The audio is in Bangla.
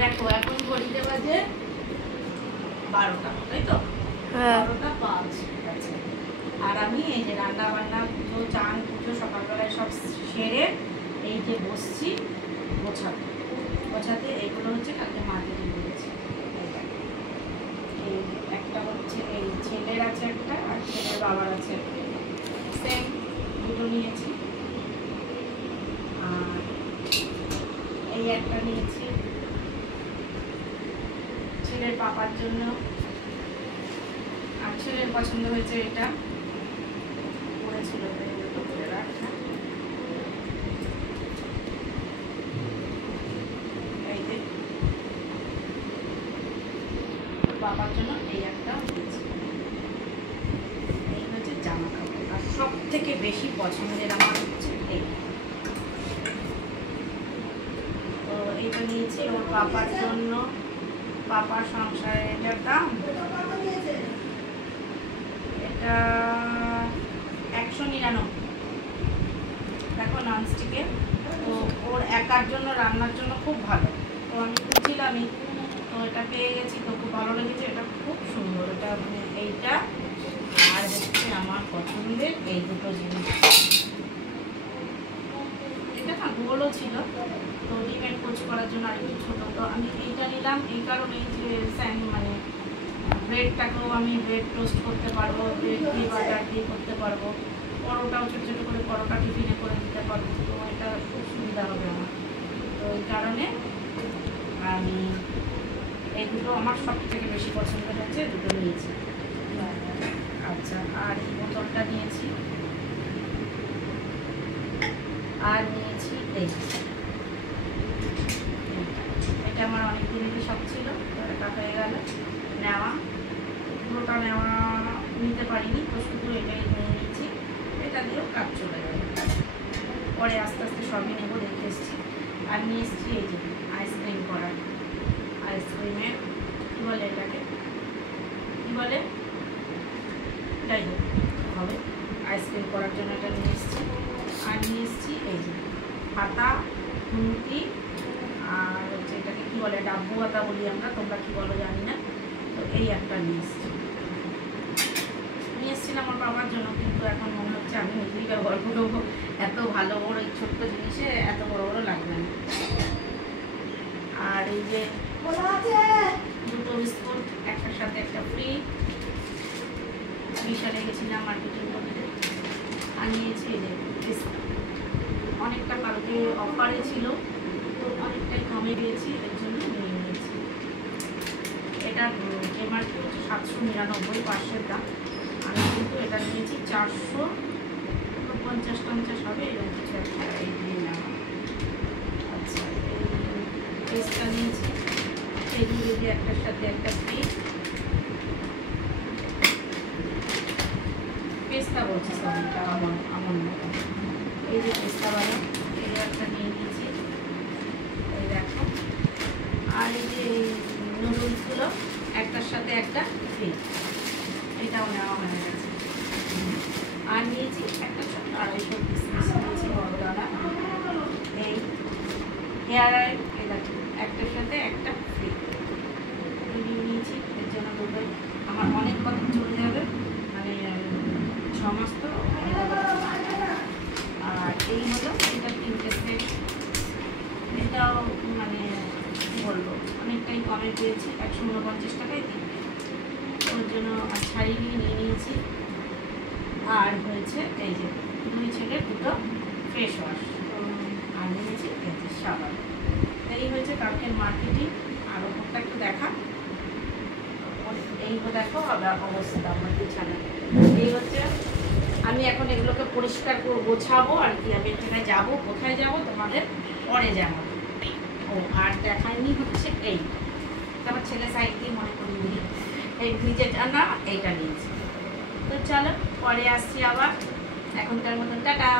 দেখো এখন ঘড়িতে বাজে 12টা, তাই তো? 12:05 আছে। আর আমি এই যে রান্না বান্না পুজো চান পুজো সকালবেলায় সব সেরে এই যে বসছি গোছাতে। এইগুলো হচ্ছে কালকে মার্কেটে নিয়েছি। এই একটা হচ্ছে এই ছেলের আছে একটা, আর ছেলের বাবার আছে সেম, দুটো নিয়েছি। আর এই একটা নিয়েছি ছেলের পাপার জন্য, আর ছেলের পছন্দ হয়েছে এটা, পড়েছিল বাবার জন্য এই একটা নিয়েছি। এই হচ্ছে জামা কাপড়। আর সব থেকে বেশি পছন্দের আমার হচ্ছে এই, তো এইটা নিয়েছি ওর পাপার জন্য। পাপার সংসারে এটার দাম এটা 199। দেখো ননস্টিকের, তো ওর একার জন্য রান্নার জন্য খুব ভালো। তো আমি খুঁজছিলামই, তো এটা পেয়ে গেছি, তো খুব ভালো লেগেছে। এটা খুব সুন্দর, এটা মানে এইটা আর হচ্ছে আমার পছন্দের এই দুটো জিনিস। এটা না গোলও ছিল, তো ডিমের কোচ করার জন্য আর একটু ছোটো, তো আমি এইটা নিলাম এই কারণে যে মানে ব্রেডটাকেও আমি ব্রেড টোস্ট করতে পারবো, ব্রেড দিয়ে বাটার দিয়ে করতে পারবো, পরোটাও ছোটো ছোটো করে পরোটা টিফিনে করে দিতে পারবো। তো এটা খুব সুবিধা হবে আমার, তো এই কারণে আমি এই দুটো আমার সব থেকে বেশি পছন্দের হচ্ছে, দুটো নিয়েছি। আচ্ছা, আর এই বোতলটা নিয়েছি, আর নিয়েছি এটা আমার অনেক দিনেরই শখ ছিল, তো এটা হয়ে গেল নেওয়া। পুরোটা নিতে পারিনি, তো শুধু এটাই নিয়ে নিয়েছি। এটা দিয়েও কাজ চলে যাবে, পরে আস্তে আস্তে সবই নেবো, দেখে এসেছি। আর নিয়ে এসেছি এই যে আইসক্রিম করার, আইসক্রিমের কী বলে এটাকে, কী বলে, যাই হোক হবে, আইসক্রিম করার জন্য এটা নিয়ে এসেছি। আর নিয়ে এসেছি এই যে পাতা, খুন্তি, আর হচ্ছে এটাকে কী বলে, ডাব্বু পাতা বলি আমরা, তোমরা কী বলো জানি না। তো এই একটা নিয়ে এসেছিলাম আমার বাবার জন্য, কিন্তু এখন মনে হচ্ছে আমি নিজেই ব্যবহার করবো। এত ভালো বড় এই ছোট্ট জিনিসে এত বড় বড় লাগবে না। আর এই যে দুটো বিস্কুট, একটার সাথে একটা ফ্রি, বিশালে গেছিলাম মার্কেটিং করতে। আর নিয়েছি এই যে অনেকটা কালকে অফারে ছিল, তো অনেকটাই কমে পেয়েছি, এর জন্য নিয়ে নিয়েছি। এটা এমআরপি হচ্ছে 799 পাঁচশের দাম, আমি কিন্তু এটা নিয়েছি 450-50 হবে, এরকম কিছু একটা, এই দিয়ে নেওয়া। আচ্ছা, এই পেস্টটা নিয়েছি, এগুলো দিয়ে একটার সাথে একটা ফ্রি, পেস্তা বলছি সবটা আমার মতো। এই যে পেস্তা বাদাম, এই একটা নিয়ে নিয়েছি, এই দেখো। আর এই যে নুডলসগুলো একটার সাথে একটা ফ্রি, এটাও নেওয়া হয়ে গেছে। আর নিয়েছি একটা ছোট্ট 250 পিস নিয়েছি বড় দানা, এই হেয়ার অয়েল, এই দেখো একটার সাথে একটা ফ্রি নিয়ে নিয়েছি। এর জন্য দুটোই আমার অনেক কথা চলে যাবে, মানে 6 মাস তো। আর এই হলো এটা 3টে সেট, এটাও মানে কী বলবো অনেকটাই কমে পেয়েছি, 149 টাকায় 3টে, ওর জন্য আর শাড়ি নিয়ে নিয়েছি। আর হয়েছে এই যে দুই ছেলের দুটো ফেস ওয়াশ, আর নিয়েছি এই যে সাবান। এই হয়েছে কালকের মার্কেটিং। আর ওপরটা একটু দেখা, এই দেখো অবস্থা আমার বিছানা। এই হচ্ছে আমি এখন এগুলোকে পরিষ্কার করে গোছাবো, আর কি আমি এখানে যাবো, কোথায় যাব তোমাদের পরে জানাবো। ও আর দেখায়নি হচ্ছে এই, আমার ছেলে সাইড দিয়ে মনে করি দিই, এই ভিজেটা না এইটা নিয়েছি। তো চলো পরে আসছি আবার, এখনকার মতন টাটা।